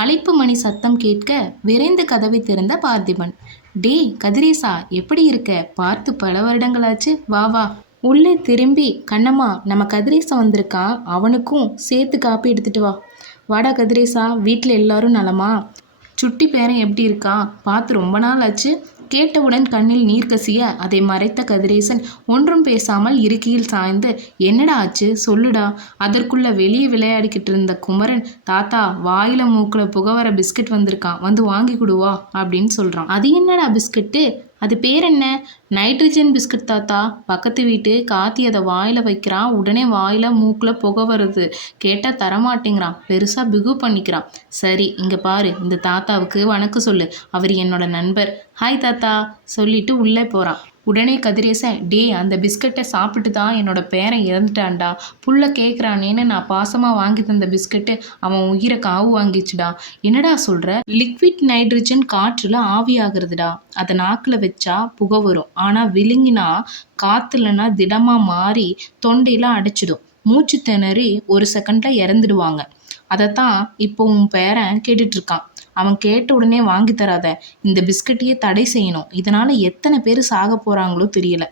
அழைப்பு மணி சத்தம் கேட்க விரைந்து கதவை திறந்த பார்த்திபன். டே கதிரேசா, எப்படி இருக்க? பார்த்து பல வருடங்களாச்சு, வா வா. உள்ளே திரும்பி, கண்ணம்மா, நம்ம கதிரேசா வந்திருக்கான், அவனுக்கும் சேர்த்து காப்பி எடுத்துட்டு வா. வாடா கதிரேசா, வீட்டில் எல்லாரும் நலமா? சுட்டி பேரன் எப்படி இருக்கான்? பார்த்து ரொம்ப நாள் ஆச்சு. கேட்டவுடன் கண்ணில் நீர் கசிய அதை மறைத்த கதிரேசன் ஒன்றும் பேசாமல் இருக்கையில் சாய்ந்து, என்னடா ஆச்சு சொல்லுடா. அதற்குள்ள வெளியே விளையாடிக்கிட்டு இருந்த குமரன், தாத்தா வாயில மூக்குல புகவர பிஸ்கட் வந்திருக்கான், வந்து வாங்கி கொடுவா அப்படின்னு சொல்றான். அது என்னடா பிஸ்கட்டு? அது பேர் என்ன? நைட்ரஜன் பிஸ்கட் தாத்தா. பக்கத்து வீட்டு காத்தி அதை வாயில வைக்கிறான், உடனே வாயில மூக்குல புகை வருது. கேட்டால் தரமாட்டேங்கிறான், பெருசா பிகு பண்ணிக்கிறான். சரி இங்க பாரு, இந்த தாத்தாவுக்கு வணக்கம் சொல்லு, அவர் என்னோட நண்பர். ஹாய் தாத்தா சொல்லிட்டு உள்ளே போறான். உடனே கதிரேசன், டே அந்த பிஸ்கட்டை சாப்பிட்டு தான் என்னோட பேரன் இறந்துட்டான்டா. புள்ள கேட்குறானேன்னு நான் பாசமாக வாங்கி தந்த பிஸ்கட்டு அவன் உயிரை காவு வாங்கிச்சுடா. என்னடா சொல்கிற? லிக்விட் நைட்ரஜன் காற்றுல ஆவியாகிறதுடா. அதை நாக்கில் வச்சா புகை வரும், ஆனால் விழுங்கினா காற்றுலனா திடமாக மாறி தொண்டையில் அடைச்சிடும். மூச்சு திணறி ஒரு செகண்டில் இறந்துடுவாங்க. அதைத்தான் இப்போ உன் பேரன் கேட்டுட்ருக்கான். அவன் கேட்ட உடனே வாங்கி தராத, இந்த பிஸ்கட்டையே தடை செய்யணும். இதனால் எத்தனை பேர் சாக போகிறாங்களோ தெரியல.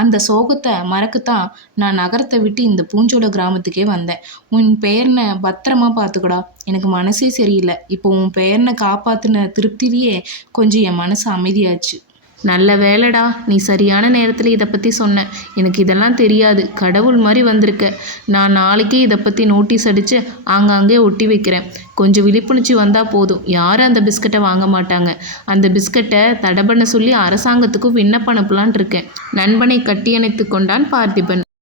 அந்த சோகத்தை மறக்கத்தான் நான் நகரத்தை விட்டு இந்த பூஞ்சோட கிராமத்துக்கே வந்தேன். உன் பேரனை பத்திரமா பார்த்துக்கடா. எனக்கு மனசே சரியில்லை. இப்போ உன் பேரனை காப்பாற்றின திருப்திலேயே கொஞ்சம் என் மனசு அமைதியாச்சு. நல்ல வேலைடா, நீ சரியான நேரத்தில் இதை பற்றி சொன்ன. எனக்கு இதெல்லாம் தெரியாது. கடவுள் மாதிரி வந்திருக்க. நான் நாளைக்கே இதை பற்றி நோட்டீஸ் அடித்து ஆங்காங்கே ஒட்டி வைக்கிறேன். கொஞ்சம் விழிப்புணர்ச்சி வந்தால் போதும், யாரும் அந்த பிஸ்கட்டை வாங்க மாட்டாங்க. அந்த பிஸ்கட்டை தடை பண்ண சொல்லி அரசாங்கத்துக்கும் விண்ணப்பம் அனுப்பலான் இருக்கேன். நண்பனை கட்டியணைத்து கொண்டான் பார்த்திபன்.